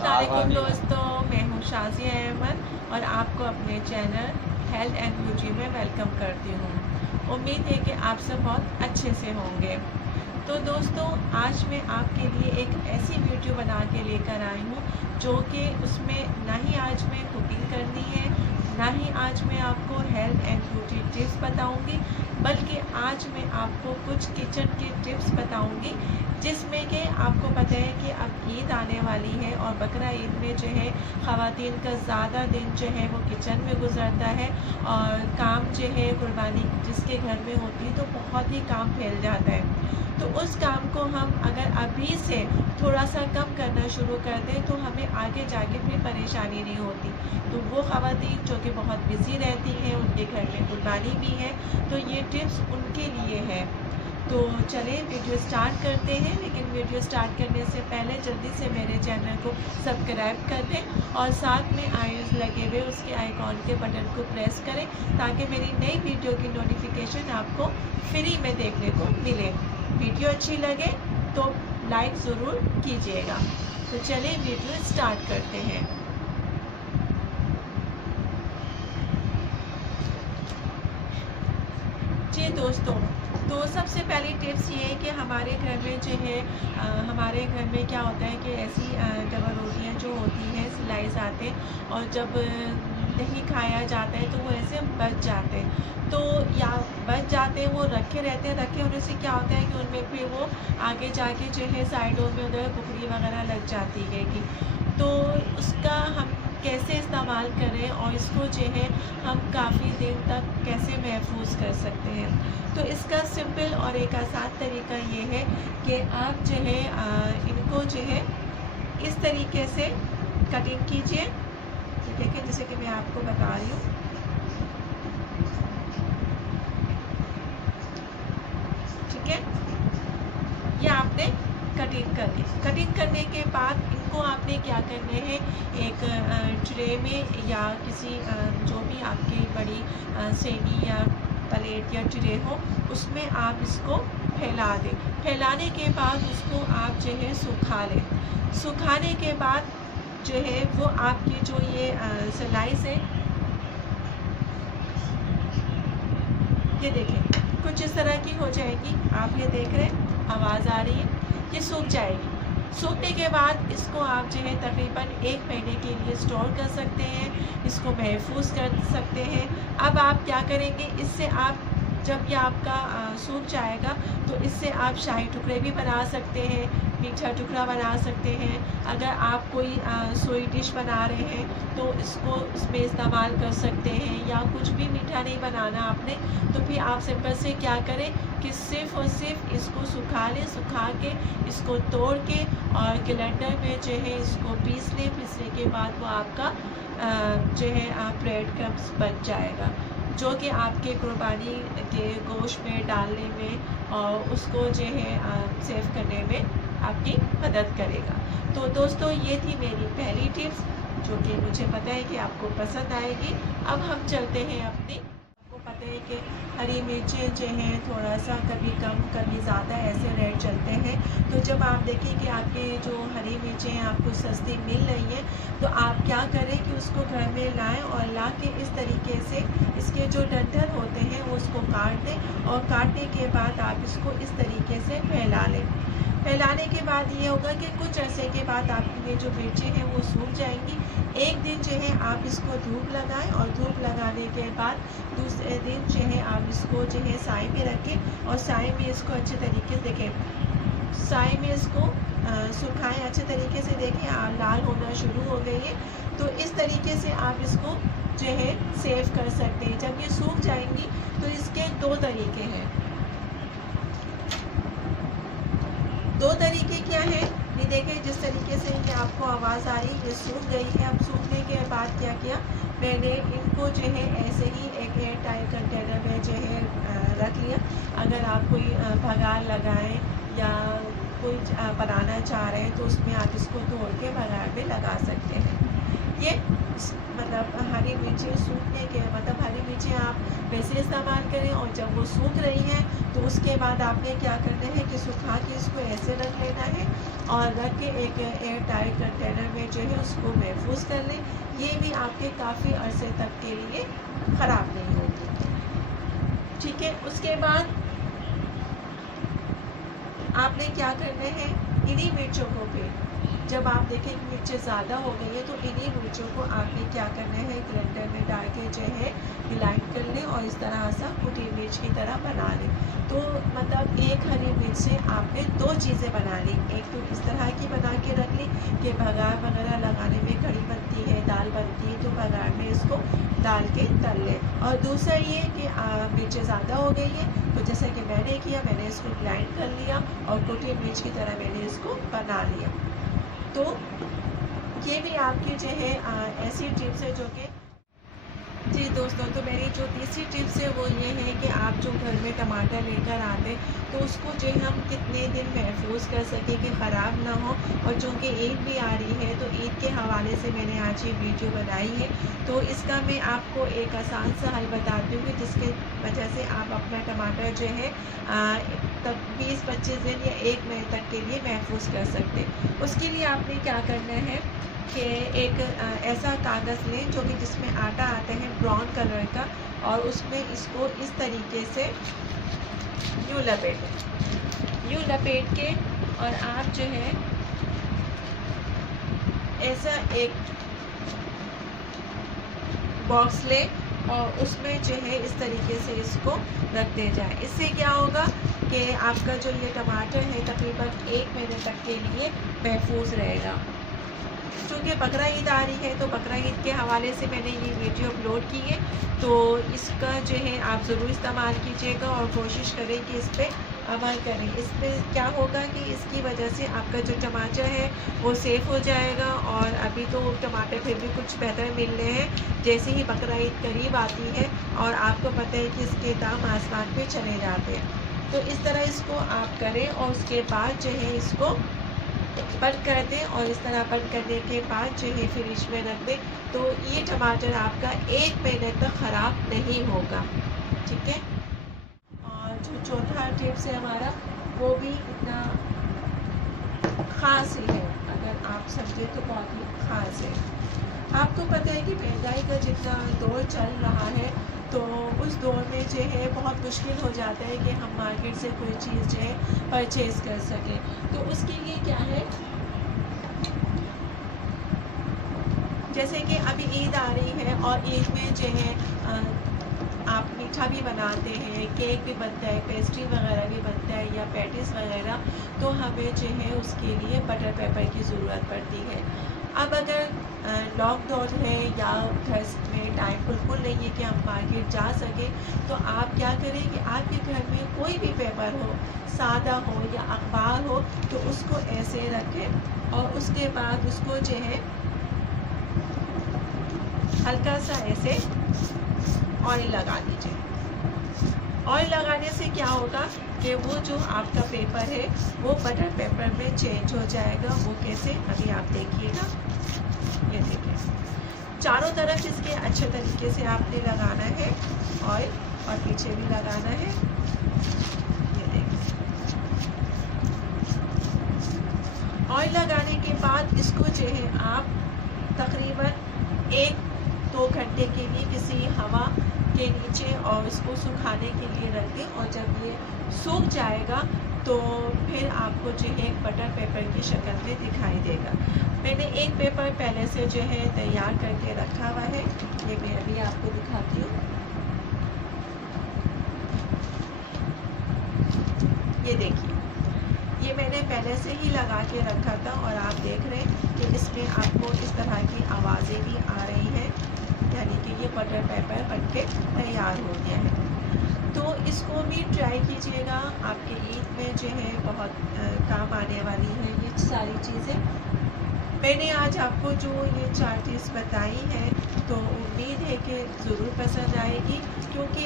अस्सलामुअलैकुम दोस्तों, मैं हूँ शाज़िया अहमद और आपको अपने चैनल हेल्थ एंड ब्यूटी में वेलकम करती हूँ। उम्मीद है कि आप सब बहुत अच्छे से होंगे। तो दोस्तों, आज मैं आपके लिए एक ऐसी वीडियो बना के लेकर आई हूँ जो कि उसमें ना ही आज मैं कुकिंग करनी है, ना ही आज मैं आपको हेल्थ एंड ब्यूटी टिप्स बताऊँगी, बल्कि आज मैं आपको कुछ किचन के टिप्स बताऊँगी जिसमें कि आपको पता है कि अब ईद आने वाली है और बकरा ईद में जो है ख़वातीन का ज़्यादा दिन जो है वो किचन में गुजरता है और काम जो है कुर्बानी जिसके घर में होती है तो बहुत ही काम फैल जाता है। तो उस काम को हम अगर अभी से थोड़ा सा कम करना शुरू कर दें तो हमें आगे जाके फिर परेशानी नहीं होती। तो वो ख़वातीन जो कि बहुत बिज़ी रहती हैं, उनके घर में कुर्बानी भी है, तो ये टिप्स उनके लिए है। तो चलें वीडियो स्टार्ट करते हैं, लेकिन वीडियो स्टार्ट करने से पहले जल्दी से मेरे चैनल को सब्सक्राइब कर दें और साथ में आइकन लगे हुए उसके आइकॉन के बटन को प्रेस करें ताकि मेरी नई वीडियो की नोटिफिकेशन आपको फ्री में देखने को मिले। वीडियो अच्छी लगे तो लाइक ज़रूर कीजिएगा। तो चलिए वीडियो स्टार्ट करते हैं। जी दोस्तों, तो सबसे पहली टिप्स ये है कि हमारे घर में जो है हमारे घर में क्या होता है कि ऐसी डबल रोटियाँ जो होती हैं स्लाइस आते हैं और जब नहीं खाया जाता है तो वो ऐसे बच जाते हैं। तो या बच जाते हैं, वो रखे रहते हैं, रखे होने से क्या होता है कि उनमें फिर वो आगे जाके जो है साइडों में उधर बुकड़ी वगैरह लग जाती है कि तो उसका हम कैसे इस्तेमाल करें और इसको जो है हम काफ़ी दिन तक कैसे महफूज कर सकते हैं। तो इसका सिंपल और एक आसान तरीका ये है कि आप जो है इनको जो है इस तरीके से कटिंग कीजिए। देखिए जैसे कि मैं आपको बता रही हूँ, ठीक है, ये आपने कटिंग कर ली। कटिंग करने के बाद इनको आपने क्या करने हैं, एक ट्रे में या किसी जो भी आपकी बड़ी सेनी या प्लेट या ट्रे हो उसमें आप इसको फैला दें। फैलाने के बाद उसको आप जो है सुखा लें। सुखाने के बाद जो है वो आपकी जो ये स्लाइस है, ये देखें कुछ इस तरह की हो जाएगी। आप ये देख रहे हैं, आवाज़ आ रही है, ये सूख जाएगी। सूखने के बाद इसको आप जो है तकरीबन 1 महीने के लिए स्टोर कर सकते हैं, इसको महफूज कर सकते हैं। अब आप क्या करेंगे, इससे आप जब ये आपका सूख जाएगा तो इससे आप शाही टुकड़े भी बना सकते हैं, मीठा टुकड़ा बना सकते हैं। अगर आप कोई सोई डिश बना रहे हैं तो इसको इसमें इस्तेमाल कर सकते हैं, या कुछ भी मीठा नहीं बनाना आपने तो फिर आप सिंपल से क्या करें कि सिर्फ़ और सिर्फ इसको सुखा लें। सुखा के इसको तोड़ के और ग्राइंडर में जो है इसको पीस लें। पीसने के बाद वो आपका जो है ब्रेड क्रम्स बन जाएगा जो कि आपके कुर्बानी के गोश्त में डालने में और उसको जो है सेव करने में आपकी मदद करेगा। तो दोस्तों, ये थी मेरी पहली टिप्स जो कि मुझे पता है कि आपको पसंद आएगी। अब हम चलते हैं अपनी, आपको पता है कि हरी मिर्चें जो हैं थोड़ा सा कभी कम कभी ज़्यादा ऐसे रेट चलते हैं। तो जब आप देखें कि आपके जो हरी मिर्चें आपको सस्ती मिल रही हैं तो आप क्या करें कि उसको घर में लाएं और ला के इस तरीके से इसके जो डंठल होते हैं वो उसको काट दें और काटने के बाद आप इसको इस तरीके से फैला लें। फैलाने के बाद ये होगा कि कुछ अरसे के बाद आपकी ये जो मिर्चें हैं वो सूख जाएंगी। एक दिन जो है आप इसको धूप लगाएं और धूप लगाने के बाद दूसरे दिन जो है आप इसको जो है साए में रखें और साए में इसको अच्छे तरीके से देखें, साए में इसको सुखाएं अच्छे तरीके से। देखें लाल होना शुरू हो गई है, तो इस तरीके से आप इसको जो है सेव कर सकते हैं। जब ये सूख जाएंगी तो इसके 2 तरीके हैं। 2 तरीके क्या है, ये देखें जिस तरीके से कि आपको आवाज़ आ रही है, ये सूख गई है। अब सूखने के बाद क्या किया, मैंने इनको जो है ऐसे ही एक एयर टाइट कंटेनर में जो है रख लिया। अगर आप कोई भगार लगाएं या कोई बनाना चाह रहे हैं तो उसमें आप इसको तोड़ के भगार में लगा सकते हैं। ये मतलब हरी मिर्ची सूखने के मतलब हरी मिर्ची आप वैसे इस्तेमाल करें और जब वो सूख रही हैं तो उसके बाद आपने क्या करना है कि सुखा के इसको ऐसे रख लेना है और रख के एक एयर टाइट कंटेनर में जो है उसको महफूज कर लें। ये भी आपके काफ़ी अरसे तक के लिए ख़राब नहीं होगी। ठीक है, उसके बाद आपने क्या करना है, इन्हीं मिर्चों को फिर जब आप देखें कि मिर्चें ज़्यादा हो गई है तो इन्हीं मिर्चों को आपने क्या करना है, ग्राइंडर में डाल के जो है ग्राइंड कर लें और इस तरह सा कुटी मिर्च की तरह बना लें। तो मतलब एक हरी मिर्च से आपने दो चीज़ें बना ली, एक तो इस तरह की बना के रख ली कि बघार वगैरह लगाने में कड़ी बनती है, दाल बनती है तो बघार में इसको डाल के तल लें। और दूसरा ये कि मिर्चें ज़्यादा हो गई है तो जैसे कि मैंने किया, मैंने इसको ग्राइंड कर लिया और कुटी मिर्च की तरह मैंने इसको बना लिया। तो ये भी आपकी जो है ऐसी टिप्स है जो कि जी दोस्तों, तो मेरी जो तीसरी टिप्स है वो ये है कि आप जो घर में टमाटर लेकर आते तो उसको जो है हम कितने दिन महफूज कर सकें कि ख़राब ना हो। और चूँकि ईद भी आ रही है तो ईद के हवाले से मैंने आज ये वीडियो बनाई है। तो इसका मैं आपको एक आसान सा हल बताती हूँ जिसके वजह से आप अपना टमाटर जो है तब 20-25 दिन या 1 महीने तक के लिए महफूज कर सकते। उसके लिए आपने क्या करना है कि एक ऐसा कागज़ लें जो कि जिसमें आटा आता है ब्राउन कलर का, और उसमें इसको इस तरीके से यूँ लपेट के और आप जो है ऐसा एक बॉक्स लें और उसमें जो है इस तरीके से इसको रखते जाएं। इससे क्या होगा कि आपका जो ये टमाटर है तकरीबन 1 महीने तक के लिए महफूज रहेगा। चूँकि बकरा ईद आ रही है तो बकरा ईद के हवाले से मैंने ये वीडियो अपलोड की है, तो इसका जो है आप ज़रूर इस्तेमाल कीजिएगा और कोशिश करें कि इस पर अमल करें। इस पर क्या होगा कि इसकी वजह से आपका जो टमाटर है वो सेफ़ हो जाएगा। और अभी तो टमाटर फिर भी कुछ बेहतर मिल रहे हैं, जैसे ही बकरा ईद करीब आती है और आपको पता है कि इसके दाम आसमान पे चले जाते हैं। तो इस तरह इसको आप करें और उसके बाद जो है इसको बंद कर दें और इस तरह बंद करने के बाद जो है फ्रिज में रख दें तो ये टमाटर आपका 1 महीने तक ख़राब नहीं होगा। ठीक है, और जो चौथा टिप्स है हमारा वो भी इतना ख़ास ही है, अगर आप समझे तो बहुत ही ख़ास है। आपको पता है कि महंगाई का जितना दौर चल रहा है तो उस दौर में जो है बहुत मुश्किल हो जाता है कि हम मार्केट से कोई चीज़ जो है परचेज़ कर सकें। तो उसके लिए क्या है, जैसे कि अभी ईद आ रही है और ईद में जो है आप मीठा भी बनाते हैं, केक भी बनता है, पेस्ट्री वगैरह भी बनता है या पैटीज़ वगैरह, तो हमें जो है उसके लिए बटर पेपर की ज़रूरत पड़ती है। अब अगर लॉकडाउन है या घर में टाइम बिल्कुल नहीं है कि हम मार्केट जा सकें, तो आप क्या करें कि आपके घर में कोई भी पेपर हो, सादा हो या अखबार हो, तो उसको ऐसे रखें और उसके बाद उसको जो है हल्का सा ऐसे ऑयल लगा दीजिए। ऑयल लगाने से क्या होगा कि वो जो आपका पेपर है वो बटर पेपर में चेंज हो जाएगा। वो कैसे, अभी आप देखिएगा, ये देखिए चारों तरफ इसके अच्छे तरीके से आपने लगाना है ऑयल और पीछे भी लगाना है। ये देखिए ऑयल लगाने के बाद इसको जो है आप तकरीबन 1-2 घंटे के लिए किसी हवा के नीचे और इसको सुखाने के लिए रख दें, और जब ये सूख जाएगा तो फिर आपको जो है बटर पेपर की शक्ल में दिखाई देगा। मैंने एक पेपर पहले से जो है तैयार करके रखा हुआ है, ये मैं अभी आपको दिखाती हूँ। ये देखिए, ये मैंने पहले से ही लगा के रखा था और आप देख रहे हैं कि इसमें आपको इस तरह की आवाज़ें भी आ रही हैं, यानी कि ये बटर पेपर बनके तैयार हो गया है। तो इसको भी ट्राई कीजिएगा, आपके ईद में जो है बहुत काम आने वाली है ये सारी चीज़ें। मैंने आज आपको जो ये 4 टिप्स बताई हैं तो उम्मीद है कि ज़रूर पसंद आएगी, क्योंकि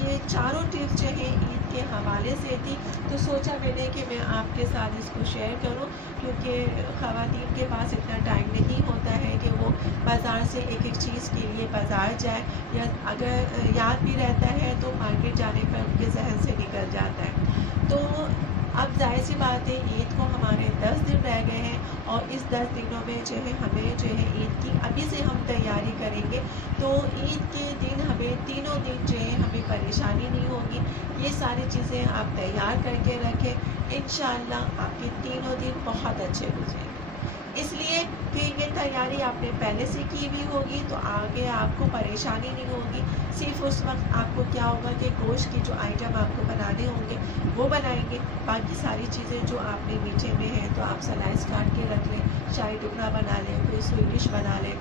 ये चारों टिप्स जो है ईद के हवाले से थी, तो सोचा मैंने कि मैं आपके साथ इसको शेयर करूं, क्योंकि ख़वातीन के पास इतना टाइम नहीं होता है कि वो बाज़ार से एक एक चीज़ के लिए बाज़ार जाए, या अगर याद भी रहता है तो मार्केट जाने पर उनके जहन से निकल जाता है। तो अब जाहिर सी बात है ईद को हमारे 10 दिन रह और इस 10 दिनों में जो है हमें जो है ईद की अभी से हम तैयारी करेंगे, तो ईद के दिन हमें तीनों दिन जो है हमें परेशानी नहीं होगी। ये सारी चीज़ें आप तैयार करके रखें, इंशाअल्लाह आपके तीनों दिन बहुत अच्छे गुजरेंगे। इसलिए कि ये तैयारी आपने पहले से की हुई होगी तो आगे आपको परेशानी नहीं होगी। सिर्फ उस वक्त आपको क्या होगा कि गोश्त की जो आइटम आपको बनाने होंगे वो बनाएंगे, बाकी सारी चीज़ें जो आपने मीठे में है तो आप स्लाइस काट के रख लें, शाही टुकड़ा बना लें, कोई स्वीट डिश बना लें,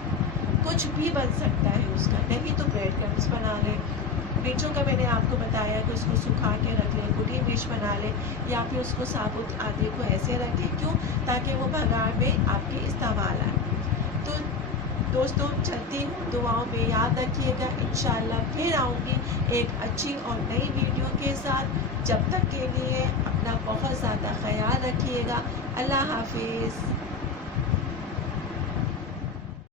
कुछ भी बन सकता है उसका, नहीं तो ब्रेड क्रम्स बना लें। मिर्चों का मैंने आपको बताया कि उसको सुखा के रख लें, कुटी मिर्च बना लें, या फिर उसको साबुत आदि को ऐसे रखें, क्यों, ताकि वो बघार में आपके इस्तेमाल आए। तो दोस्तों चलती हूँ, दुआओं में याद रखिएगा। इंशाअल्लाह फिर आऊँगी एक अच्छी और नई वीडियो के साथ। जब तक के लिए अपना बहुत ज़्यादा ख्याल रखिएगा। अल्लाह हाफिज़।